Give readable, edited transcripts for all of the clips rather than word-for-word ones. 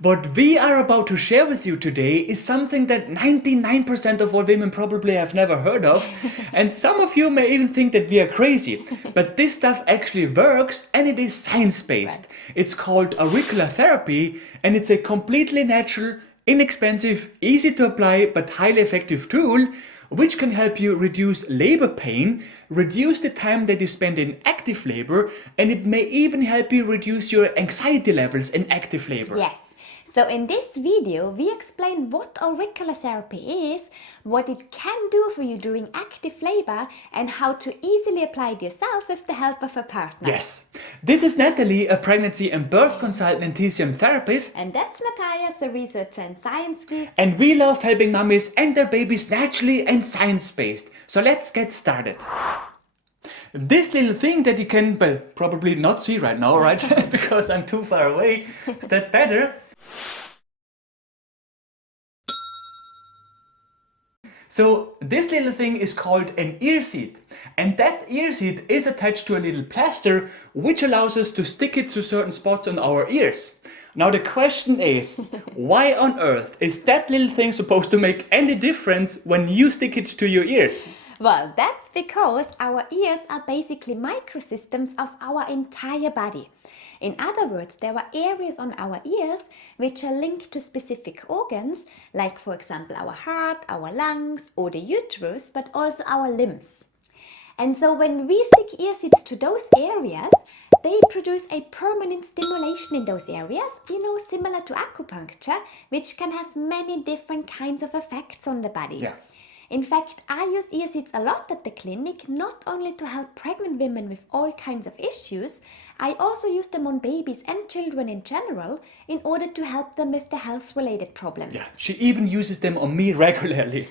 What we are about to share with you today is something that 99% of all women probably have never heard of, and some of you may even think that we are crazy. But this stuff actually works and it is science-based. Right. It's called Auricular Therapy, and it's a completely natural, inexpensive, easy to apply but highly effective tool which can help you reduce labor pain, reduce the time that you spend in active labor, and it may even help you reduce your anxiety levels in active labor. Yes. So in this video, we explain what auricular therapy is, what it can do for you during active labor, and how to easily apply it yourself with the help of a partner. Yes. This is Nathalie, a pregnancy and birth consultant and TCM therapist. And that's Mathias, a researcher and science geek. And we love helping mummies and their babies naturally and science-based. So let's get started. This little thing that you can, well, probably not see right now, right? Because I'm too far away. Is that better? So this little thing is called an ear seat, and that ear seat is attached to a little plaster which allows us to stick it to certain spots on our ears. Now the question is, why on earth is that little thing supposed to make any difference when you stick it to your ears? Well, that's because our ears are basically microsystems of our entire body. In other words, there are areas on our ears which are linked to specific organs, like for example our heart, our lungs, or the uterus, but also our limbs. And so when we stick ear seats to those areas, they produce a permanent stimulation in those areas, similar to acupuncture, which can have many different kinds of effects on the body. Yeah. In fact, I use ear seats a lot at the clinic, not only to help pregnant women with all kinds of issues, I also use them on babies and children in general in order to help them with the health-related problems. Yeah, she even uses them on me regularly.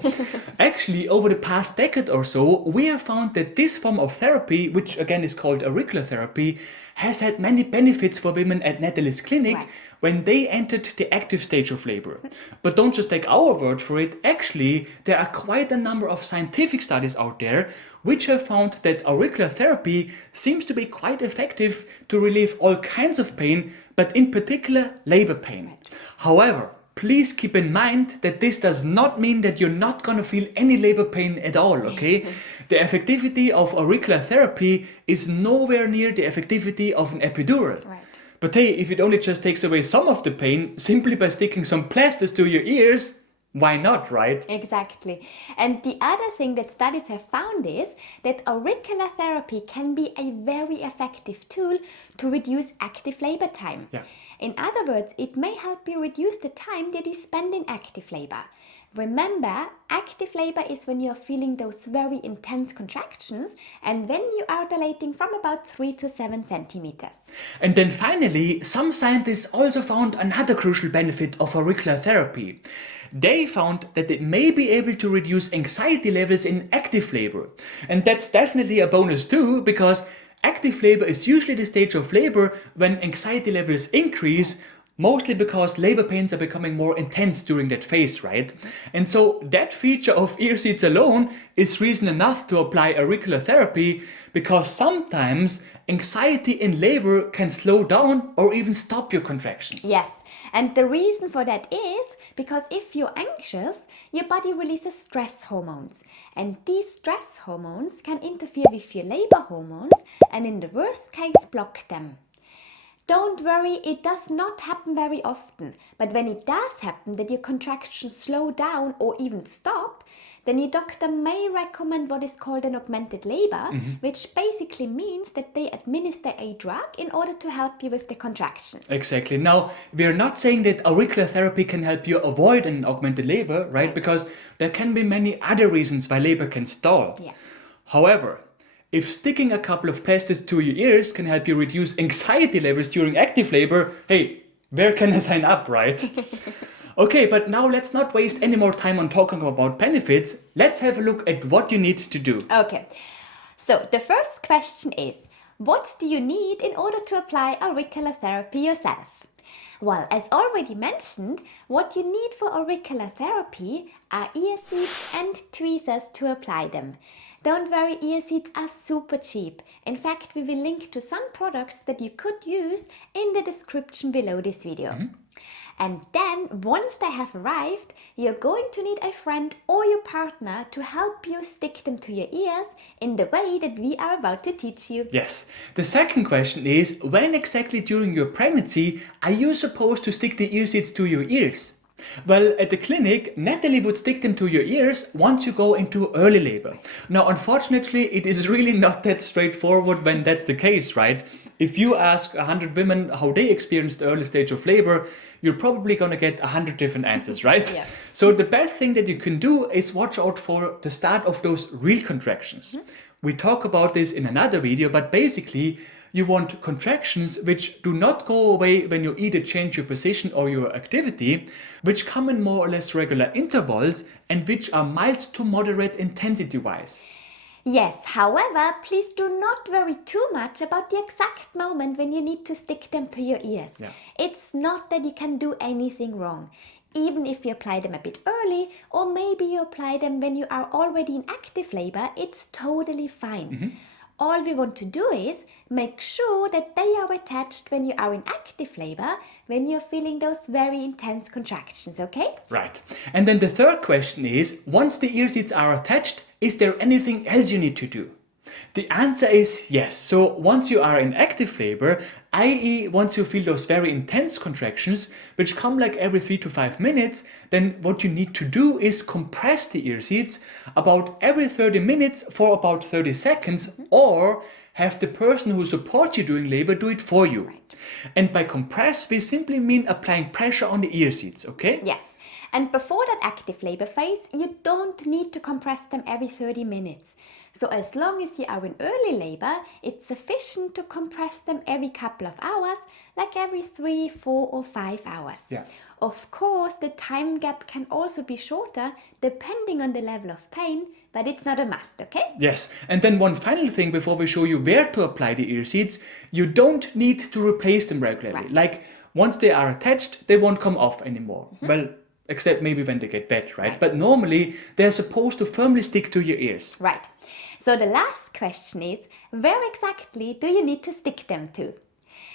Actually, over the past decade or so, we have found that this form of therapy, which again is called auricular therapy, has had many benefits for women at Nathalie's clinic when they entered the active stage of labor. But don't just take our word for it. Actually, there are quite a number of scientific studies out there which have found that auricular therapy seems to be quite effective to relieve all kinds of pain, but in particular labor pain. However, please keep in mind that this does not mean that you're not going to feel any labor pain at all, okay? The effectivity of auricular therapy is nowhere near the effectivity of an epidural. Right. But hey, if it only just takes away some of the pain simply by sticking some plasters to your ears, why not, right? Exactly. And the other thing that studies have found is that auricular therapy can be a very effective tool to reduce active labor time. Yeah. In other words, it may help you reduce the time that you spend in active labor. Remember, active labor is when you're feeling those very intense contractions and when you are dilating from about 3 to 7 centimeters. And then finally, some scientists also found another crucial benefit of auricular therapy. They found that it may be able to reduce anxiety levels in active labor. And that's definitely a bonus too, because active labor is usually the stage of labor when anxiety levels increase, mostly because labor pains are becoming more intense during that phase, right? And so that feature of ear seats alone is reason enough to apply auricular therapy, because sometimes anxiety in labor can slow down or even stop your contractions. Yes, and the reason for that is because if you're anxious, your body releases stress hormones. And these stress hormones can interfere with your labor hormones and in the worst case block them. Don't worry, it does not happen very often, but when it does happen that your contractions slow down or even stop, then your doctor may recommend what is called an augmented labor, which basically means that they administer a drug in order to help you with the contractions. Exactly. Now, we're not saying that auricular therapy can help you avoid an augmented labor, right? Because there can be many other reasons why labor can stall. Yeah. However, if sticking a couple of plasters to your ears can help you reduce anxiety levels during active labor, hey, where can I sign up, right? Okay, but now let's not waste any more time on talking about benefits. Let's have a look at what you need to do. Okay, so the first question is, what do you need in order to apply auricular therapy yourself? Well, as already mentioned, what you need for auricular therapy are ear seats and tweezers to apply them. Don't worry, ear seats are super cheap. In fact, we will link to some products that you could use in the description below this video. And then, once they have arrived, you're going to need a friend or your partner to help you stick them to your ears in the way that we are about to teach you. Yes. The second question is, when exactly during your pregnancy are you supposed to stick the ear seeds to your ears? Well, at the clinic, Nathalie would stick them to your ears once you go into early labor. Now, unfortunately, it is really not that straightforward when that's the case, right? If you ask 100 women how they experienced the early stage of labor, you're probably going to get 100 different answers, right? Yeah. So the best thing that you can do is watch out for the start of those real contractions. We talk about this in another video, but basically, you want contractions which do not go away when you either change your position or your activity, which come in more or less regular intervals and which are mild to moderate intensity-wise. Yes, however, please do not worry too much about the exact moment when you need to stick them to your ears. Yeah. It's not that you can do anything wrong. Even if you apply them a bit early, or maybe you apply them when you are already in active labor, it's totally fine. All we want to do is make sure that they are attached when you are in active labor, when you're feeling those very intense contractions, okay? Right. And then the third question is, once the ear seeds are attached, is there anything else you need to do? The answer is yes. So once you are in active labor, i.e. once you feel those very intense contractions, which come like every 3 to 5 minutes, then what you need to do is compress the ear seeds about every 30 minutes for about 30 seconds, or have the person who supports you during labor do it for you. And by compress, we simply mean applying pressure on the ear seeds, okay? Yes. And before that active labor phase, you don't need to compress them every 30 minutes. So as long as you are in early labor, it's sufficient to compress them every couple of hours, like every 3, 4 or 5 hours. Yeah. Of course, the time gap can also be shorter depending on the level of pain, but it's not a must, okay? Yes, and then one final thing before we show you where to apply the ear seeds, you don't need to replace them regularly. Right. Like, once they are attached, they won't come off anymore. Well, except maybe when they get wet, right? But normally, they're supposed to firmly stick to your ears. Right. So the last question is, where exactly do you need to stick them to?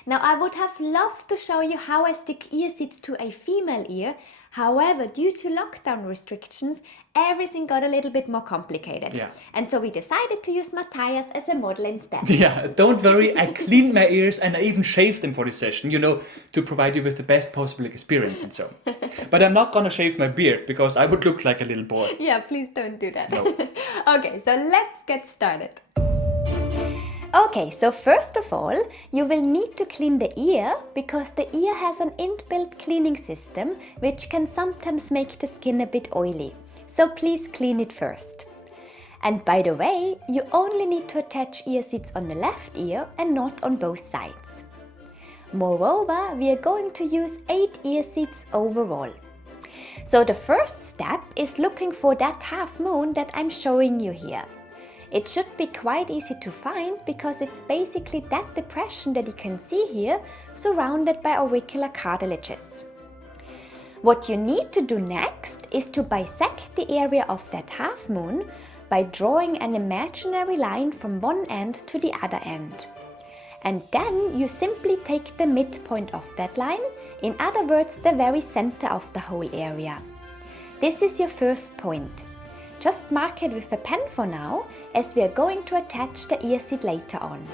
Now, I would have loved to show you how I stick ear seeds to a female ear. However, due to lockdown restrictions, everything got a little bit more complicated. Yeah. And so we decided to use Mathias as a model instead. Yeah, don't worry, I cleaned my ears and I even shaved them for this session, to provide you with the best possible experience and so. But I'm not gonna shave my beard because I would look like a little boy. Yeah, please don't do that. No. Okay, so let's get started. Okay, so first of all, you will need to clean the ear because the ear has an inbuilt cleaning system which can sometimes make the skin a bit oily. So please clean it first. And by the way, you only need to attach ear seeds on the left ear and not on both sides. Moreover, we are going to use 8 ear seeds overall. So the first step is looking for that half moon that I'm showing you here. It should be quite easy to find because it's basically that depression that you can see here, surrounded by auricular cartilages. What you need to do next is to bisect the area of that half moon by drawing an imaginary line from one end to the other end. And then you simply take the midpoint of that line, in other words, the very center of the whole area. This is your first point. Just mark it with a pen for now, as we are going to attach the ear seed later on.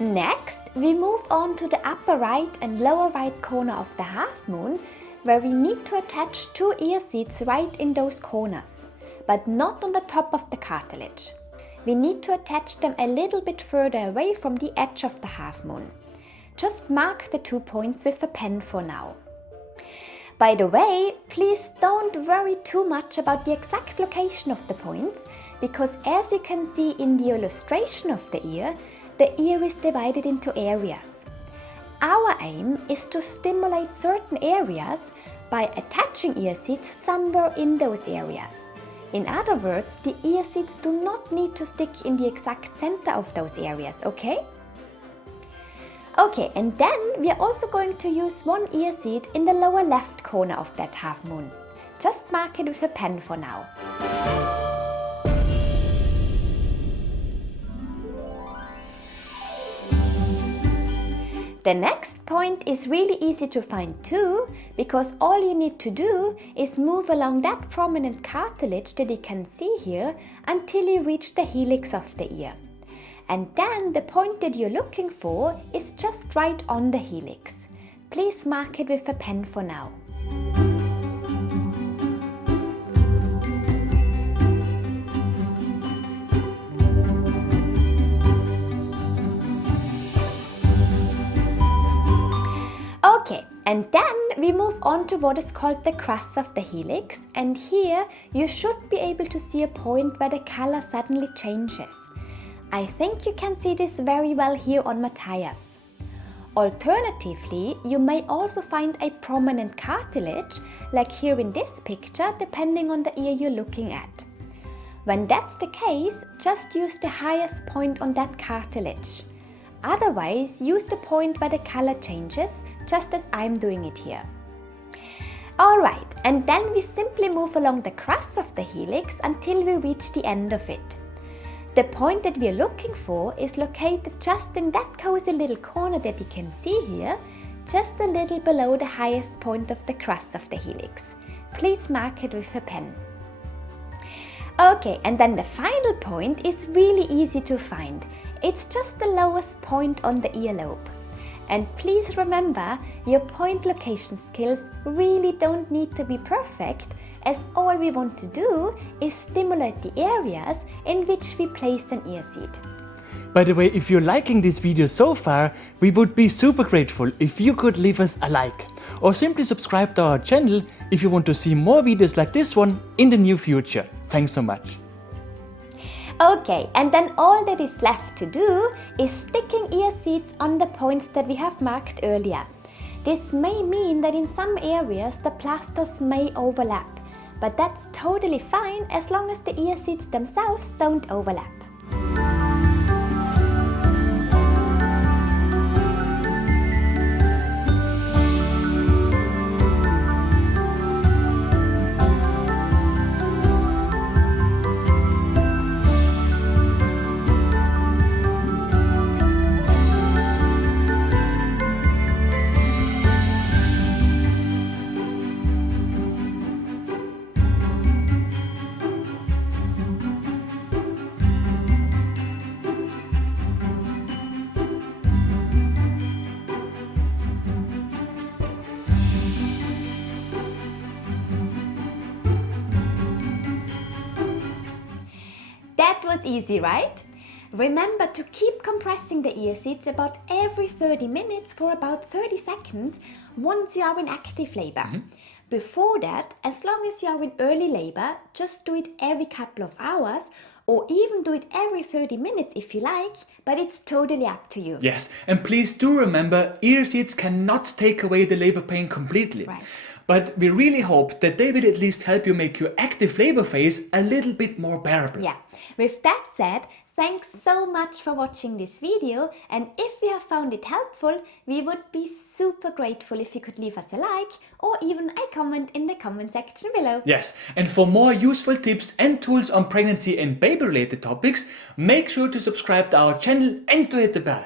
Next, we move on to the upper right and lower right corner of the half moon, where we need to attach 2 ear seeds right in those corners, but not on the top of the cartilage. We need to attach them a little bit further away from the edge of the half moon. Just mark the 2 points with a pen for now. By the way, please don't worry too much about the exact location of the points, because as you can see in the illustration of the ear is divided into areas. Our aim is to stimulate certain areas by attaching ear seeds somewhere in those areas. In other words, the ear seeds do not need to stick in the exact center of those areas, okay? Okay, and then we are also going to use 1 ear seed in the lower left corner of that half moon. Just mark it with a pen for now. The next point is really easy to find too, because all you need to do is move along that prominent cartilage that you can see here until you reach the helix of the ear. And then the point that you're looking for is just right on the helix. Please mark it with a pen for now. Okay, and then we move on to what is called the crust of the helix, and here you should be able to see a point where the color suddenly changes. I think you can see this very well here on Mathias. Alternatively, you may also find a prominent cartilage, like here in this picture, depending on the ear you're looking at. When that's the case, just use the highest point on that cartilage. Otherwise, use the point where the color changes, just as I'm doing it here. Alright, and then we simply move along the crust of the helix until we reach the end of it. The point that we are looking for is located just in that cozy little corner that you can see here, just a little below the highest point of the crust of the helix. Please mark it with a pen. Okay, and then the final point is really easy to find. It's just the lowest point on the earlobe. And please remember, your point location skills really don't need to be perfect, as all we want to do is stimulate the areas in which we place an ear seed. By the way, if you're liking this video so far, we would be super grateful if you could leave us a like, or simply subscribe to our channel if you want to see more videos like this one in the near future. Thanks so much. Okay, and then all that is left to do is sticking ear seeds on the points that we have marked earlier. This may mean that in some areas the plasters may overlap, but that's totally fine as long as the ear seeds themselves don't overlap. That was easy, right? Remember to keep compressing the ear seeds about every 30 minutes for about 30 seconds once you are in active labor. Before that, as long as you are in early labor, just do it every couple of hours, or even do it every 30 minutes if you like, but it's totally up to you. Yes, and please do remember, ear seeds cannot take away the labor pain completely. Right. But we really hope that they will at least help you make your active labor phase a little bit more bearable. Yeah, with that said, thanks so much for watching this video, and if you have found it helpful, we would be super grateful if you could leave us a like or even a comment in the comment section below. Yes, and for more useful tips and tools on pregnancy and baby related topics, make sure to subscribe to our channel and to hit the bell.